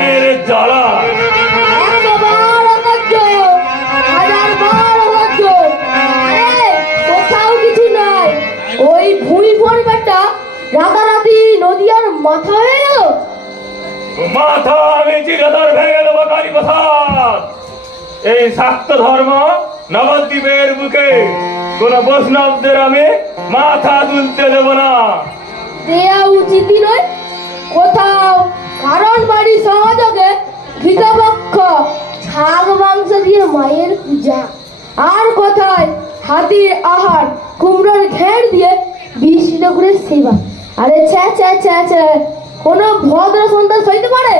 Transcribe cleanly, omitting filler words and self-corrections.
প্রাণের জ্বালা। কোথাও কিছু নাই, ওই ভুঁই ফোরবেটা রাতারাতি নদীয়ার মাথা হয়ে গেল। মাথা আমি চিরতর ভেঙে দেবো কালী প্রসাদ। এই শাক্ত ধর্ম নবদ্বীপের বুকে কোন বৈষ্ণবদের আমি মাথা তুলতে দেব না। দেয়া উচিতই নয়। কোথাও কারণ বাড়ি সহযোগে ভিতপক্ষ ছাগ মাংস দিয়ে মায়ের পূজা, আর কোথায় হাতির আহার কুমড়োর ঘের দিয়ে বিষ্ণু করে সেবা। আরে ছ্যা ছ্যা ছ্যা ছ্যা, কোনো ভদ্র সন্তান সইতে পারে?